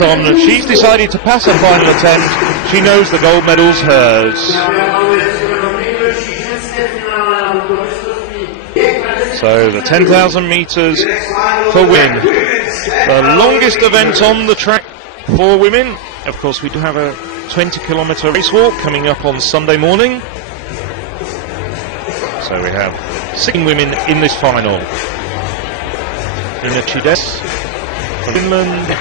lights on. She's decided to pass her final attempt. She knows the gold medal's hers. So the 10,000 metres for women. The longest event on the track for women. Of course, we do have a 20-kilometre race walk coming up on Sunday morning. So we have 16 women in this final. Ina Chides from Finland.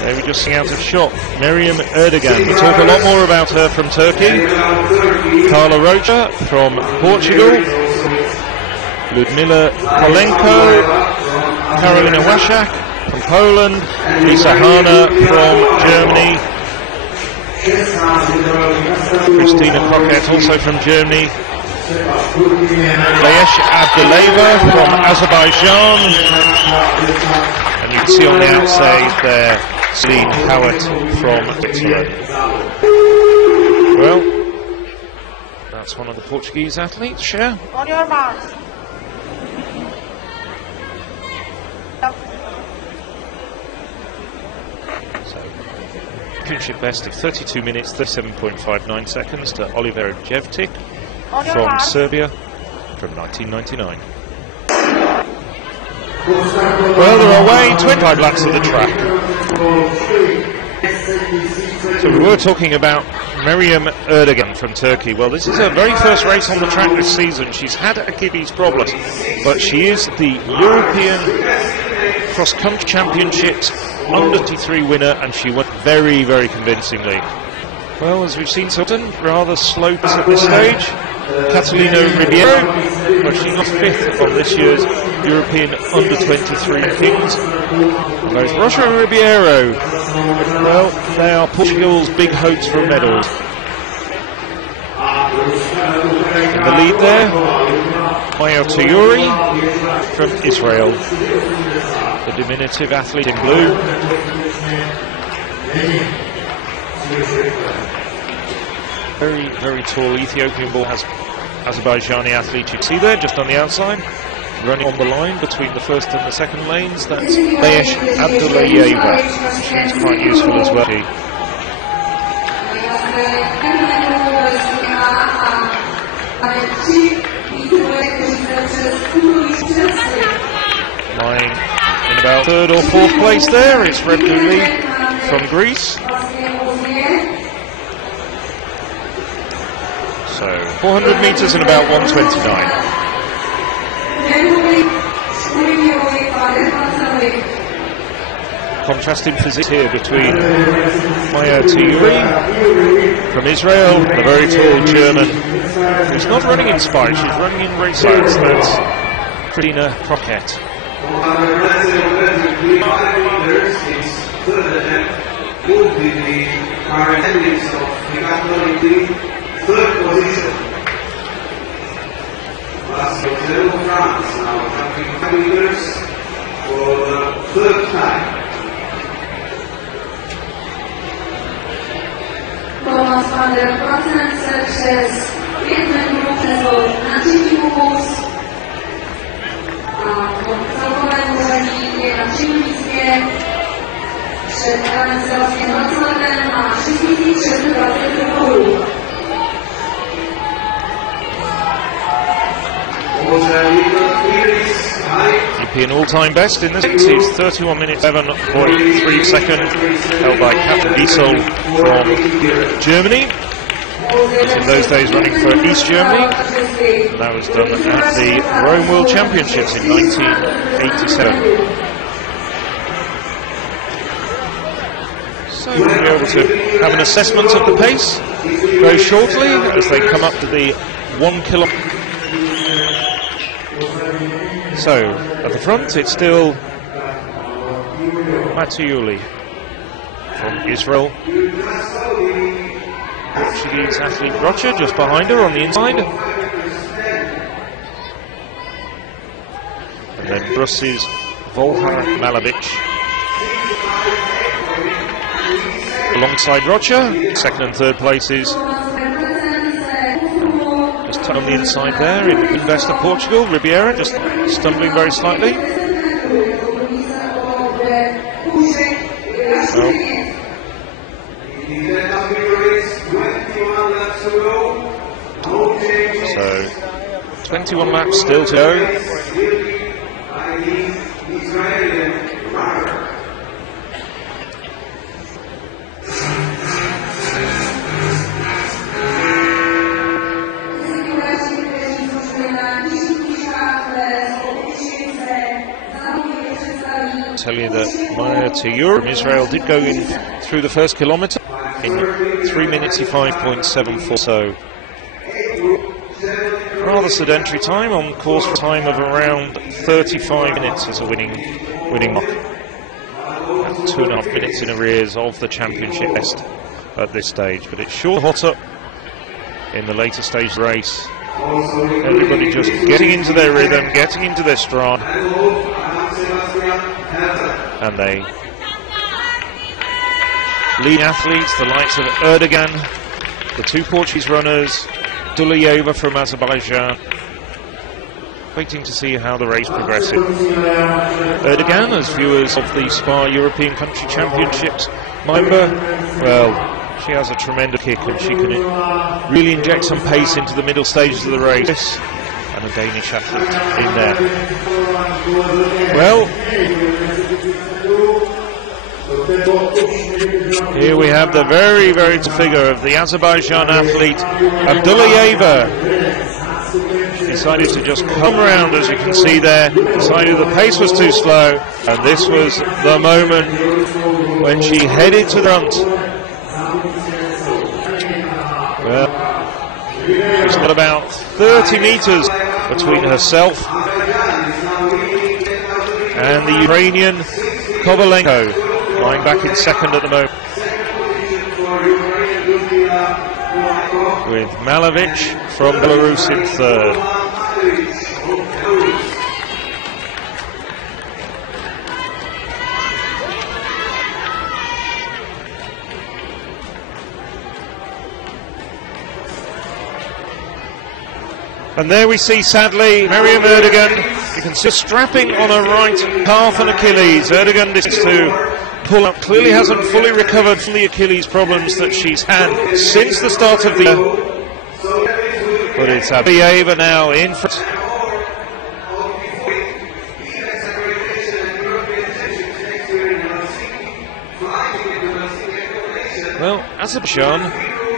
They were just out of shot. Meryem Erdogan. We talk a lot more about her from Turkey. Carla ROCHA from Portugal. Lyudmyla UKR. Karolina POR from Poland. Lisa HAHNER from Germany. Christina Croquet also from Germany. Layesh AZE from Azerbaijan. And you can see on the outside there Céline SUI from Switzerland. Well, that's one of the Portuguese athletes. Share. On your marks. Championship best of 32 minutes 37.59 seconds to Oliver Jevtic from Serbia from 1999. Well, they're away 25 laps of the track. So we were talking about Meryem Erdogan from Turkey. Well, this is her very first race on the track this season. She's had Achilles problems, but she is the European cross-country championships under 23 winner, and she won very, very convincingly. Well, as we've seen, Sutton rather slow at this stage. Catalina RIBEIRO, but she's got 5th on this year's European under 23 rankings. And there's ROCHA and RIBEIRO. Well, they are Portugal's big hopes for medals. In the lead there, Matea CRO from Israel, the diminutive athlete in blue. Very, very tall Ethiopian ball has Azerbaijani athlete you can see there, just on the outside, running on the line between the first and the second lanes. That's Layesh AZE. She's quite useful as well. Lying in about 3rd or 4th place there, it's REBOULI from Greece. So 400 metres in about 1:29. Contrasting physiques here between Matea CRO from Israel, the very tall German, who's not running in spike, she's running in race sides. That's Christina Croquet. Third position. Last year, France now champion winners for the 3rd time. Thomas van der Platten przez piękne profesor na 3 wóz, a całkowe ułożenie na 3 miskie przed organizacją Rezultatem a 63 wyboru. European all-time best in the 60s, 31 minutes 7.3 seconds, held by Catarina POR from Germany. Was in those days running for East Germany. And that was done at the Rome World Championships in 1987. So we'll be able to have an assessment of the pace very shortly as they come up to the 1 kilometre. So, at the front, it's still Matea from Israel. Portuguese athlete ROCHA just behind her on the inside. And then Brussels' Volha BLR alongside ROCHA, 2nd and 3rd places. On the inside there, in best of Portugal, RIBEIRO just stumbling very slightly. Well, So 21 laps still to go. Tell you that Matea CRO from Israel did go in through the first kilometre in 3 minutes 5.74, so rather sedentary time, on course for a time of around 35 minutes as a winning mark. And 2.5 minutes in arrears of the championship best at this stage, but it's sure hotter in the later stage race. Everybody just getting into their rhythm, getting into their stride. And they lead athletes, the likes of Erdogan, the two Portuguese runners, ABDULLAYEVA from Azerbaijan, waiting to see how the race progresses. Erdogan, as viewers of the Spa European Country Championships member, well, she has a tremendous kick and she can really inject some pace into the middle stages of the race. And a Danish athlete in there. Well, here we have the very, very tall figure of the Azerbaijan athlete, ABDULLAYEVA. She decided to just come around, as you can see there, decided the pace was too slow, and this was the moment when she headed to the front. Well, she's got about 30 metres between herself and the Ukrainian KOVALENKO, lying back in second at the moment, with Matošević from Belarus in third. And there we see, sadly, Meryem Erdogan. You can see strapping on her right calf and Achilles. Erdogan decides to pull up. Clearly hasn't fully recovered from the Achilles problems that she's had since the start of the year. But it's ABDULLAYEVA now in front. Well, Azerbaijan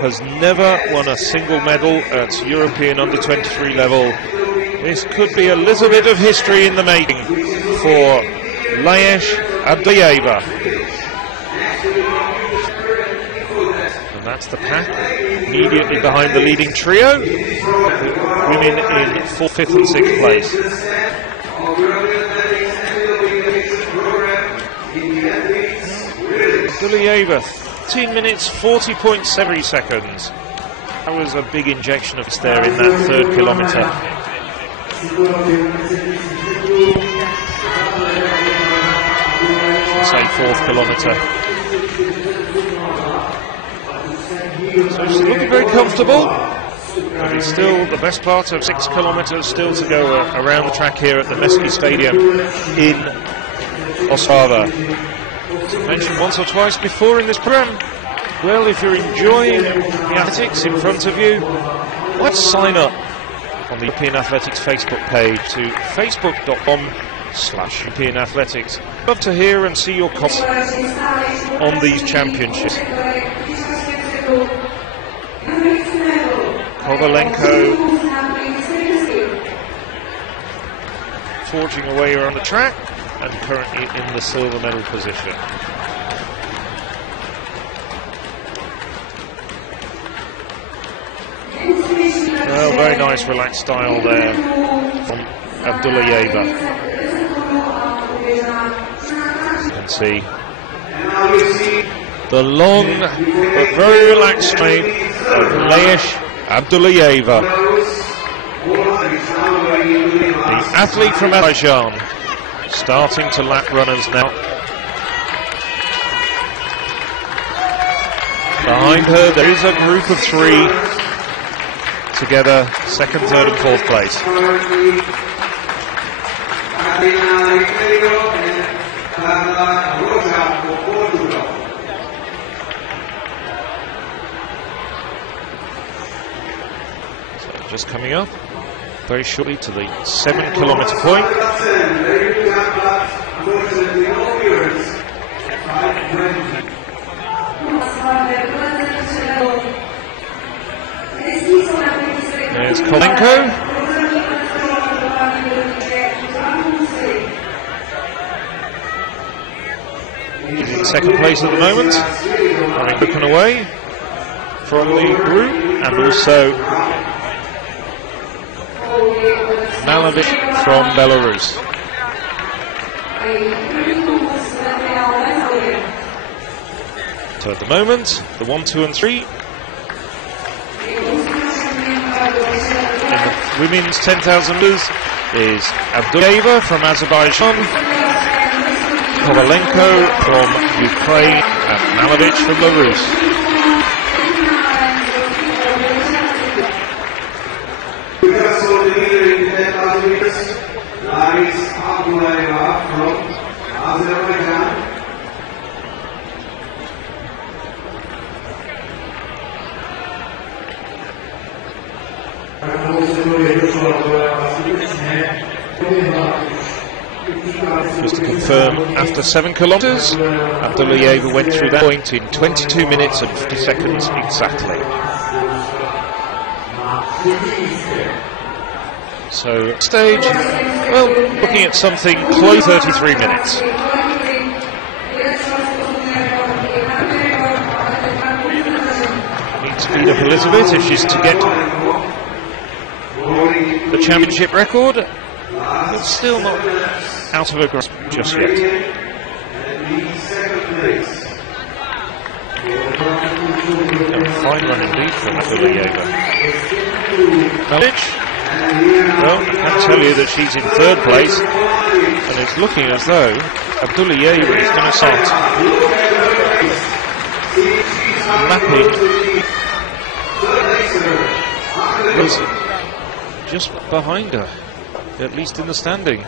has never won a single medal at European under-23 level. This could be a little bit of history in the making for Layesh AZE. And that's the pack immediately behind the leading trio. Women in 4th, 5th and 6th place. ABDULLAYEVA, 13 minutes 40.7 seconds. That was a big injection of there in that third kilometre. Say 4th kilometre. So she's looking very comfortable, but it's still the best part of 6 kilometres still to go around the track here at the Mesky Stadium in Ostrava. Mentioned once or twice before in this programme. Well, if you're enjoying the athletics in front of you, let's sign up on the European Athletics Facebook page to facebook.com/European Athletics. Love to hear and see your comments on these championships. KOVALENKO forging away around the track and currently in the silver medal position. Well, very nice relaxed style there from ABDULLAYEVA. You can see the long but very relaxed stride of Layesh AZE, the athlete from Azerbaijan, starting to lap runners now. Behind her there is a group of 3 together, 2nd, 3rd and 4th place. just coming up very shortly to the 7-kilometre point. There's KOVALENKO. He's in second place at the moment, having broken away from the group, and also Matošević from Belarus. So at the moment, the 1, 2 and 3 in the women's 10,000 meters is ABDULLAYEVA from Azerbaijan, KOVALENKO from Ukraine, and Matošević from Belarus. Layesh AZE from Azerbaijan. Just to confirm, after 7 kilometres, ABDULLAYEVA went through that point in 22 minutes and 50 seconds exactly. So, stage, well, looking at something close to 33 minutes. Need to speed up a little bit if she's to get the championship record, but still not out of her grasp just yet. Fine run indeed from ABDULLAYEVA. Well, I can tell you that she's in third place, and it's looking as though ABDULLAYEVA is going to start lapping just behind her, at least in the standing.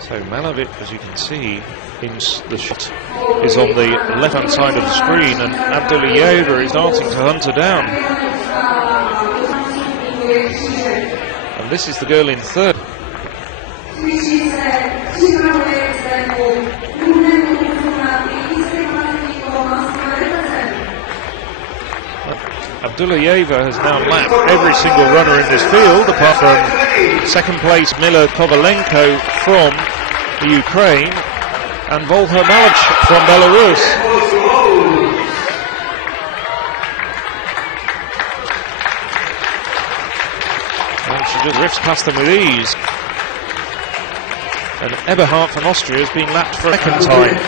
So Matošević, as you can see, in the shot is on the left-hand side of the screen, and ABDULLAYEVA is starting to hunt her down. And this is the girl in third. ABDULLAYEVA has now lapped every single runner in this field, apart from second place KOVALENKO from the Ukraine and Volha BLR from Belarus. And she just drifts past them with ease. And Eberhardt from Austria has been lapped for a second time.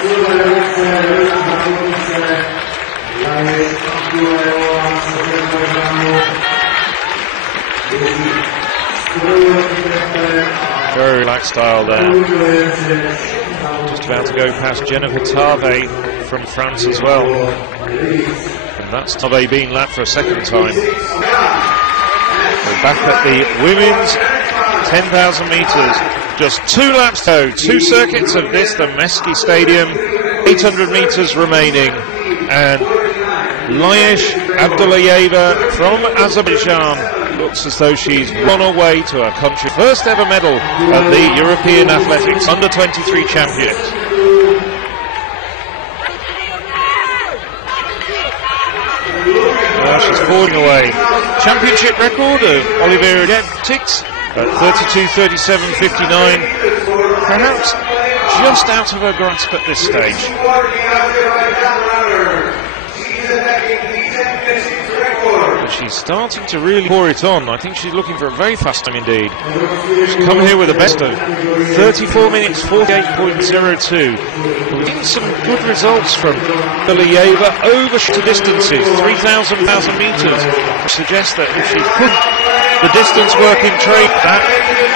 Very relaxed style there. Just about to go past Jennifer Tave from France as well. And that's Tave being lapped for a second time. We're back at the women's 10,000 metres. Just 2 laps to go, 2 circuits of this, the Mesky Stadium, 800 metres remaining. And Layesh ABDULLAYEVA from Azerbaijan looks as though she's on her way to her country's first ever medal at the European Athletics U23 Championship. Well, she's forging away. Championship record of Oliveira Athletics at 32:37:59. Perhaps just out of her grasp at this stage. But she's starting to really pour it on. I think she's looking for a very fast time indeed. She's come here with a best of 34 minutes 48.02. We've seen some good results from ABDULLAYEVA over shorter distances, 3,000 metres. Suggests that if she put the distance work in trade, that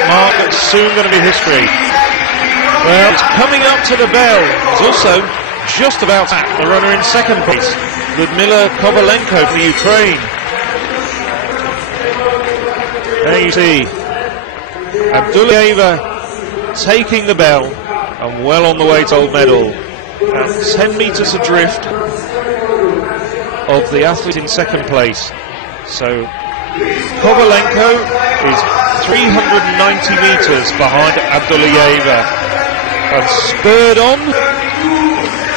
mark is soon going to be history. Well, it's coming up to the bell. It's also just about the runner in second place, Lyudmyla KOVALENKO for Ukraine. There you see ABDULLAYEVA taking the bell and well on the way to gold medal. About 10 metres adrift of the athlete in second place. So Kovalenko is 390 metres behind ABDULLAYEVA, and spurred on,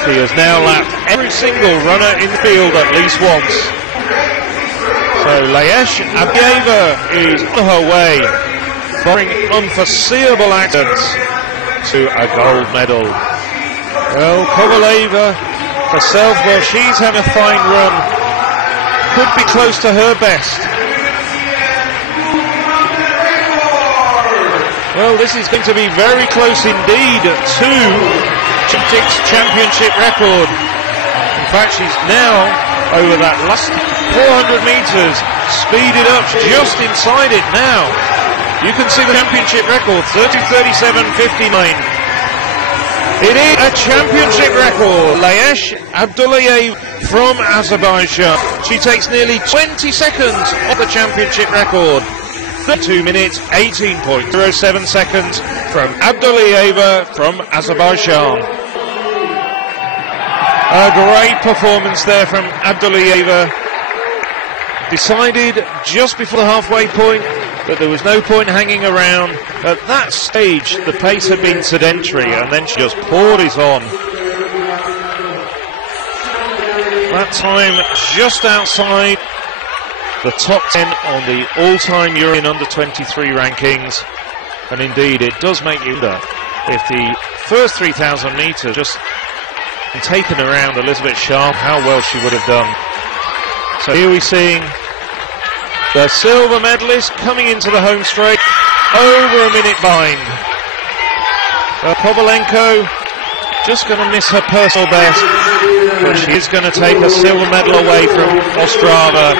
he has now lapped every single runner in the field at least once. So Layesh AZE is on her way, barring unforeseeable accidents, to a gold medal. Well, Kovalenko herself, well, she's had a fine run, could be close to her best. Well, this is going to be very close indeed to Athletics Championship record. In fact, she's now over that last 400 metres, speeded up just inside it now. You can see the championship record, 30:37:59. It is a championship record. Layesh AZE from Azerbaijan. She takes nearly 20 seconds off the championship record. 2 minutes 18.07 seconds from ABDULLAYEVA from Azerbaijan. A great performance there from ABDULLAYEVA. Decided just before the halfway point that there was no point hanging around. At that stage the pace had been sedentary, and then she just poured it on. That time just outside the top 10 on the all-time European under-23 rankings, and indeed it does make you wonder if the first 3,000 metres just taken around a little bit sharp, how well she would have done. So here we're seeing the silver medalist coming into the home straight, over a minute behind. Kovalenko just going to miss her personal best, but she is going to take a silver medal away from Ostrava.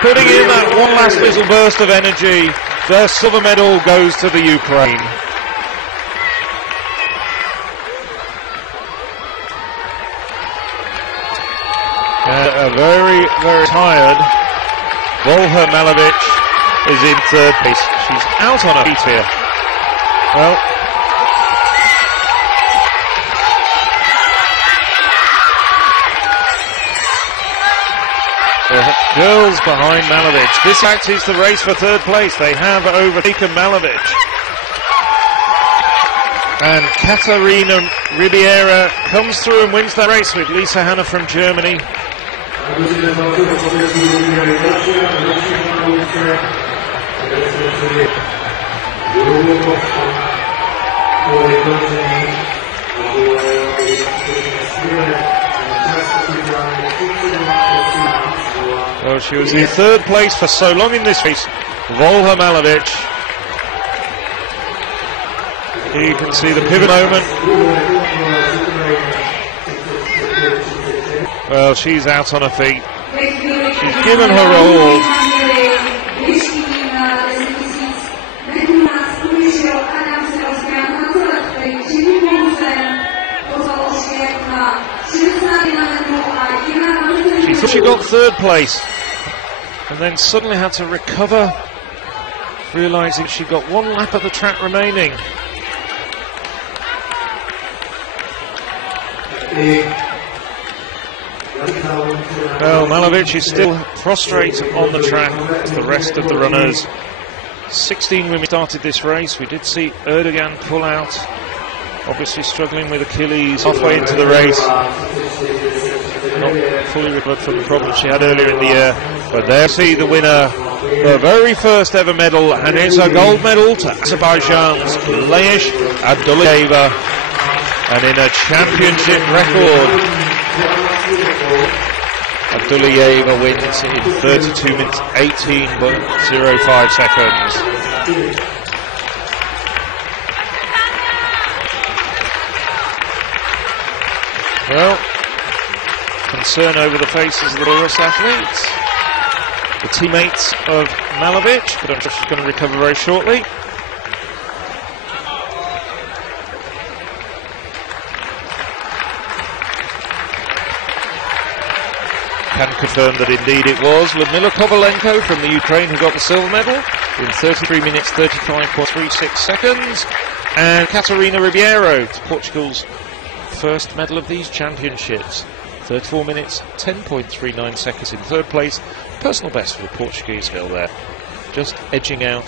Putting in that one last little burst of energy, the silver medal goes to the Ukraine. A very, very tired Volha BLR is in third place. She's out on her feet here. Well, the girls behind BLR. This actually is the race for third place. They have overtaken BLR. And Catarina POR comes through and wins that race with Lisa HAHNER from Germany. Well, she was in third place for so long in this race, Volha BLR. Here you can see the pivot moment. Well, she's out on her feet. She's given her all. She thought she got third place, and then suddenly had to recover, realising she got one lap of the track remaining. Well, BLR is still prostrate on the track as the rest of the runners. 16 women started this race. We did see Erdogan pull out, obviously struggling with Achilles halfway into the race. Not fully recovered from the problem she had earlier in the year. But there see the winner, the very first ever medal, and it's a gold medal to Azerbaijan's Layesh AZE, and in a championship record. ABDULLAYEVA wins in 32 minutes 18.05 seconds. Well, concern over the faces of the Belarus athletes, the teammates of BLR, but I'm sure she's going to recover very shortly. Can confirm that indeed it was Lyudmyla Kovalenko from the Ukraine who got the silver medal in 33 minutes 35.36 seconds, and Catarina POR, Portugal's first medal of these championships. 34 minutes, 10.39 seconds in third place. Personal best for the Portuguese girl there. Just edging out